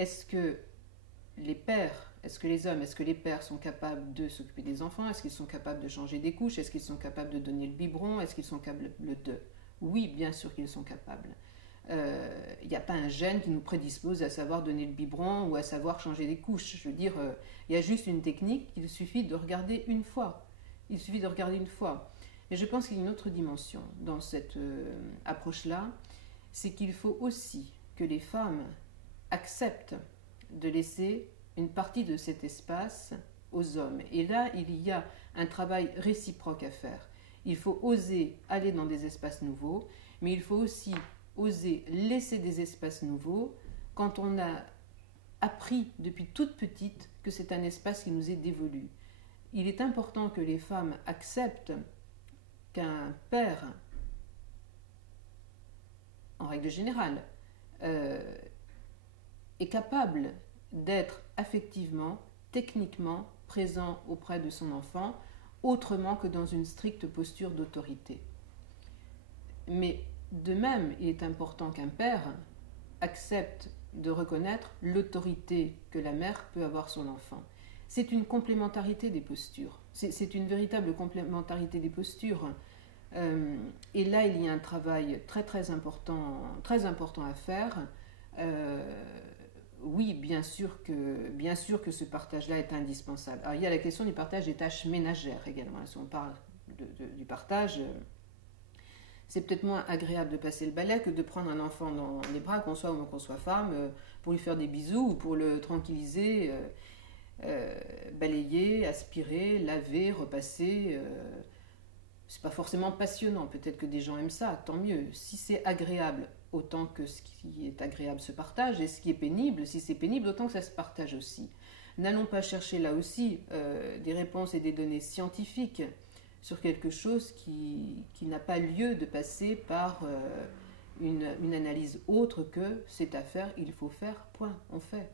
est-ce que les pères, est-ce que les hommes, est-ce que les pères sont capables de s'occuper des enfants? Est-ce qu'ils sont capables de changer des couches? Est-ce qu'ils sont capables de donner le biberon? Est-ce qu'ils sont capables de... Oui, bien sûr qu'ils sont capables. Il n'y a pas un gène qui nous prédispose à savoir donner le biberon ou à savoir changer des couches. Je veux dire, il y a juste une technique qu'il suffit de regarder une fois. Il suffit de regarder une fois. Mais je pense qu'il y a une autre dimension dans cette approche-là, c'est qu'il faut aussi que les femmes acceptent de laisser une partie de cet espace aux hommes. Et là, il y a un travail réciproque à faire. Il faut oser aller dans des espaces nouveaux, mais il faut aussi oser laisser des espaces nouveaux quand on a appris depuis toute petite que c'est un espace qui nous est dévolu. Il est important que les femmes acceptent qu'un père, en règle générale, est capable d'être affectivement, techniquement présent auprès de son enfant, autrement que dans une stricte posture d'autorité. Mais de même, il est important qu'un père accepte de reconnaître l'autorité que la mère peut avoir sur l'enfant. C'est une complémentarité des postures. C'est une véritable complémentarité des postures. Et là, il y a un travail très important à faire. Oui, bien sûr que ce partage-là est indispensable. Alors, il y a la question du partage des tâches ménagères également. Si on parle du partage, c'est peut-être moins agréable de passer le balai que de prendre un enfant dans les bras, qu'on soit homme ou qu'on soit femme, pour lui faire des bisous ou pour le tranquilliser, balayer, aspirer, laver, repasser. C'est pas forcément passionnant. Peut-être que des gens aiment ça, tant mieux. Si c'est agréable, autant que ce qui est agréable se partage, et ce qui est pénible, si c'est pénible, autant que ça se partage aussi. N'allons pas chercher là aussi des réponses et des données scientifiques sur quelque chose qui n'a pas lieu de passer par une analyse autre que c'est à faire, il faut faire, point, on fait.